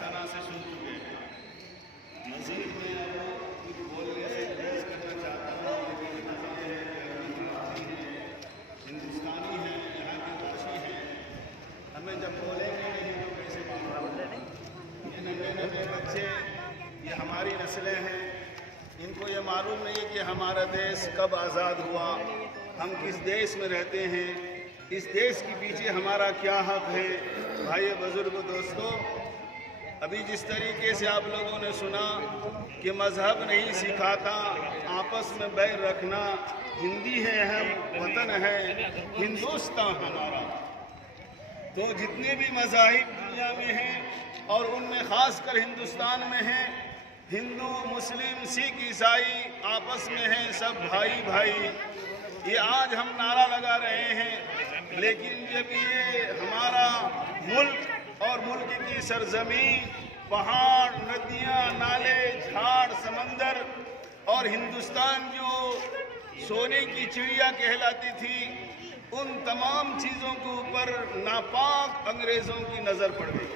सना से सुन चुके हैं। मज़ीद मैं कुछ बोलने से गुरेज करना चाहता हूँ, लेकिन ये है कि अभी भारतीय हैं, हिंदुस्तानी हैं, यहाँ के वासी हैं, हमें जब बोलेंगे नहीं तो कैसे बोलेंगे? ये नन्हे नन्हे बच्चे, ये हमारी नस्लें हैं, इनको ये मालूम नहीं है कि हमारा देश कब आज़ाद हुआ, हम किस देश में रहते हैं, इस देश के पीछे हमारा क्या हक है। भाई बुजुर्ग दोस्तों, अभी जिस तरीके से आप लोगों ने सुना कि मज़हब नहीं सिखाता आपस में बैर रखना, हिंदी है हम, वतन है हिंदुस्तान हमारा, तो जितने भी मज़ाहिब दुनिया में हैं और उनमें ख़ासकर हिंदुस्तान में हैं, हिंदू मुस्लिम सिख ईसाई आपस में हैं, सब भाई भाई। ये आज हम नारा लगा रहे हैं, लेकिन जब ये हमारा मुल्क और मुल्क की सरजमीन, पहाड़, नदियाँ, नाले, झाड़, समंदर और हिंदुस्तान जो सोने की चिड़िया कहलाती थी, उन तमाम चीज़ों के ऊपर नापाक अंग्रेज़ों की नज़र पड़ गई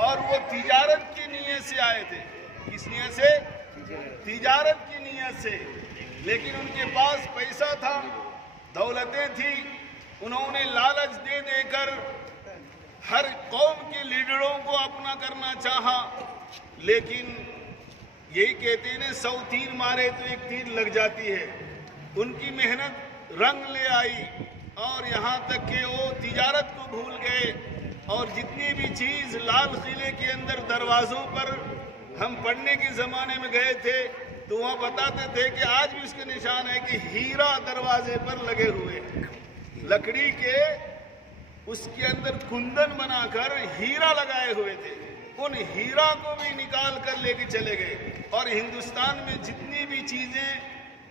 और वो तिजारत की नीयत से आए थे। किस नीयत से? तिजारत की नीयत से। लेकिन उनके पास पैसा था, दौलतें थी, उन्होंने लालच दे देकर हर कौम के लीडरों को अपना करना चाहा। लेकिन यही कहते हैं 100 तीर मारे तो एक तीर लग जाती है। उनकी मेहनत रंग ले आई और यहाँ तक कि वो तिजारत को भूल गए और जितनी भी चीज़ लाल किले के अंदर दरवाज़ों पर हम पढ़ने के ज़माने में गए थे तो वहाँ बताते थे कि आज भी उसके निशान है कि हीरा दरवाजे पर लगे हुए, लकड़ी के उसके अंदर कुंदन बनाकर हीरा लगाए हुए थे। उन हीरा को भी निकाल कर लेके चले गए और हिंदुस्तान में जितनी भी चीज़ें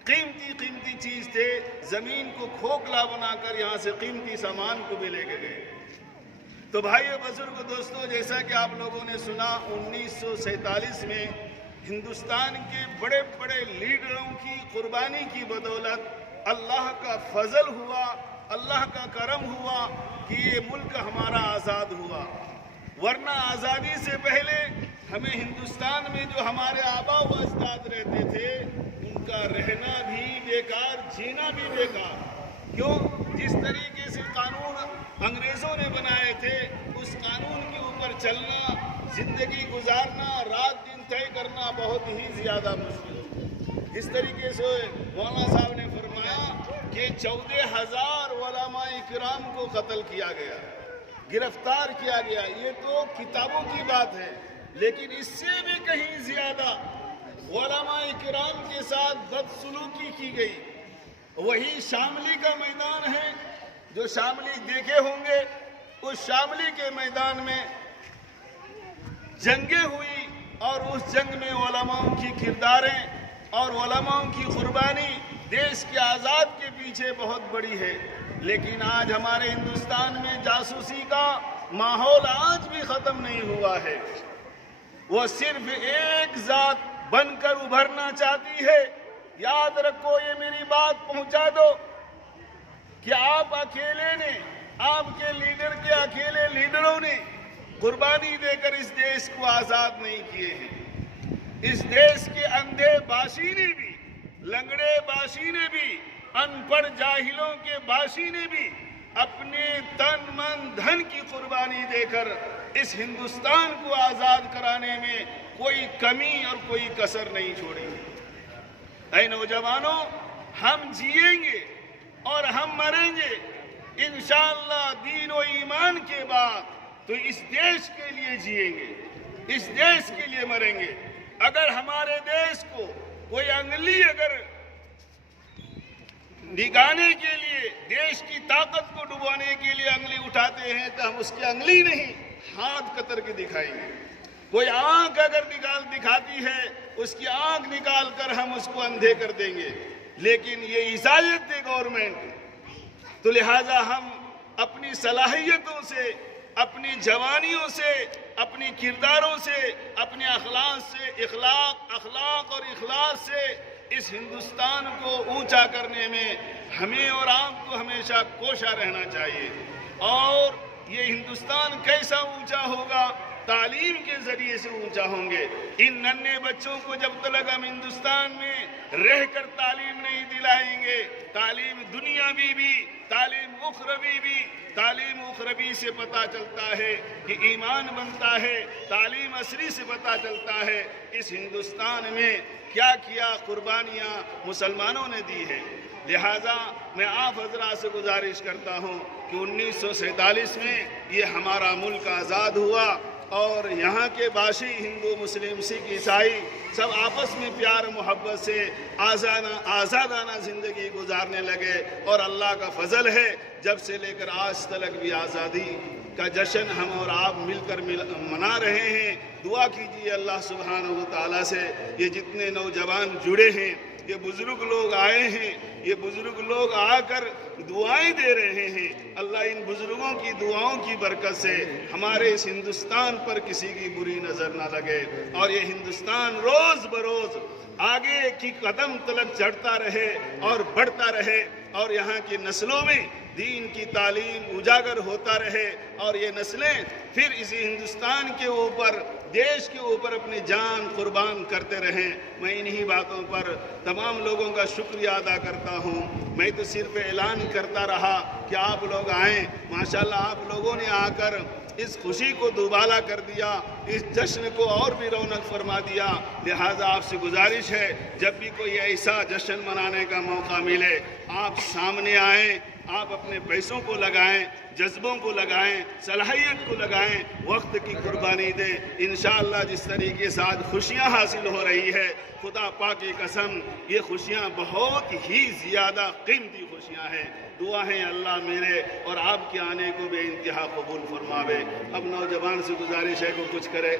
कीमती चीज़ थे, ज़मीन को खोखला बनाकर यहाँ से कीमती सामान को भी लेके गए। तो भाइयों बुजुर्ग दोस्तों, जैसा कि आप लोगों ने सुना, 1947 में हिंदुस्तान के बड़े बड़े लीडरों की कुर्बानी की बदौलत अल्लाह का फजल हुआ, अल्लाह का करम हुआ कि ये मुल्क हमारा आज़ाद हुआ। वरना आज़ादी से पहले हमें हिंदुस्तान में जो हमारे आबा व अजदाद रहते थे, उनका रहना भी बेकार, जीना भी बेकार। क्यों? जिस तरीके से कानून अंग्रेज़ों ने बनाए थे, उस कानून के ऊपर चलना, ज़िंदगी गुजारना, रात दिन तय करना बहुत ही ज़्यादा मुश्किल। जिस तरीके से मौलाना साहब ने फरमाया कि 14,000 उलमा इकराम को कत्ल किया गया, गिरफ्तार किया गया, ये तो किताबों की बात है। लेकिन इससे भी कहीं ज़्यादा उलमा इकराम के साथ बदसलूकी की गई। वही शामली का मैदान है जो शामली देखे होंगे, उस शामली के मैदान में जंगें हुई और उस जंग में उलमाओं की किरदारें और उलमाओं की कुर्बानी देश के आज़ाद के पीछे बहुत बड़ी है। लेकिन आज हमारे हिंदुस्तान में जासूसी का माहौल आज भी ख़त्म नहीं हुआ है। वो सिर्फ एक ज़ात बनकर उभरना चाहती है। याद रखो, ये मेरी बात पहुंचा दो कि आप अकेले ने, आपके लीडर के अकेले लीडरों ने कुर्बानी देकर इस देश को आज़ाद नहीं किए हैं। इस देश के अंधे बाशिने भी, लंगड़े बाशिने भी, अनपढ़ जाहिलों के बाशिने भी अपने तन मन धन की कुर्बानी देकर इस हिंदुस्तान को आज़ाद कराने में कोई कमी और कोई कसर नहीं छोड़ी। ऐ नौजवानों, हम जिएंगे और हम मरेंगे इंशाअल्लाह दीन और ईमान के बाद, तो इस देश के लिए जिएंगे, इस देश के लिए मरेंगे। अगर हमारे देश को कोई अंगली अगर निगाने के लिए, देश की ताकत को डुबाने के लिए अंगली उठाते हैं तो हम उसकी अंगली नहीं, हाथ कतर के दिखाएंगे। कोई आंख अगर दिखाती है, उसकी आंख निकाल कर हम उसको अंधे कर देंगे। लेकिन ये इजाजत है गवर्नमेंट, तो लिहाजा हम अपनी सलाहियतों से, अपनी जवानियों से, अपनी किरदारों से, अपने अखलाक और इखलास से इस हिंदुस्तान को ऊंचा करने में हमें और आपको हमेशा कोशा रहना चाहिए। और ये हिंदुस्तान कैसा ऊंचा होगा تعلیم کے ذریعے سے اونچا ہوں گے۔ ان ننھے بچوں کو جب تک ہم ہندوستان میں رہ کر تعلیم نہیں دلائیں گے، تعلیم دنیاوی بھی، تعلیم اخروی بھی، تعلیم اخروی سے پتہ چلتا ہے کہ ایمان بنتا ہے، تعلیم عصری سے پتہ چلتا ہے اس ہندوستان میں کیا کیا قربانیاں مسلمانوں نے دی ہے۔ لہٰذا میں آپ حضرات سے گزارش کرتا ہوں کہ 1947 میں یہ ہمارا ملک آزاد ہوا اور یہاں کے باشی ہندو، مسلم، سکھ، عیسائی سب آپس میں پیار محبت سے آزادانہ زندگی گزارنے لگے، اور اللہ کا فضل ہے جب سے لے کر آج تک بھی آزادی کا جشن ہم اور آپ مل کر منا رہے ہیں۔ دعا کیجیے اللہ سبحانہ و تعالیٰ سے، یہ جتنے نوجوان جڑے ہیں، یہ بزرگ لوگ آئے ہیں، یہ بزرگ لوگ آ کر دعائیں دے رہے ہیں، اللہ ان بزرگوں کی دعاؤں کی برکت سے ہمارے اس ہندوستان پر کسی کی بری نظر نہ لگے، اور یہ ہندوستان روز بروز آگے کی قدم تلک چڑھتا رہے اور بڑھتا رہے، اور یہاں کی نسلوں میں دین کی تعلیم اجاگر ہوتا رہے، اور یہ نسلیں پھر اسی ہندوستان کے اوپر، دیش کے اوپر اپنی جان قربان کرتے رہیں۔ میں انہی باتوں پر تمام لوگوں کا شکریہ ادا کرتا ہوں۔ میں تو صرف اعلان کرتا رہا کہ آپ لوگ آئیں، ماشاءاللہ آپ لوگوں نے آ کر اس خوشی کو دوبالا کر دیا، اس جشن کو اور بھی رونق فرما دیا۔ لہٰذا آپ سے گزارش ہے جب بھی کوئی ایسا جشن منانے کا موقع ملے، آپ سامنے آئیں، آپ اپنے پیسوں کو لگائیں، جذبوں کو لگائیں، صلاحیت کو لگائیں، وقت کی قربانی دیں۔ انشاءاللہ جس طریقے سے آج خوشیاں حاصل ہو رہی ہے، خدا پاک کی قسم یہ خوشیاں بہت ہی زیادہ قیمتی خوشیاں ہیں۔ دعا ہے اللہ میرے اور آپ کے آنے کو بے انتہا قبول فرماوے۔ اب نوجوان سے گزارش ہے کہ کچھ کرے۔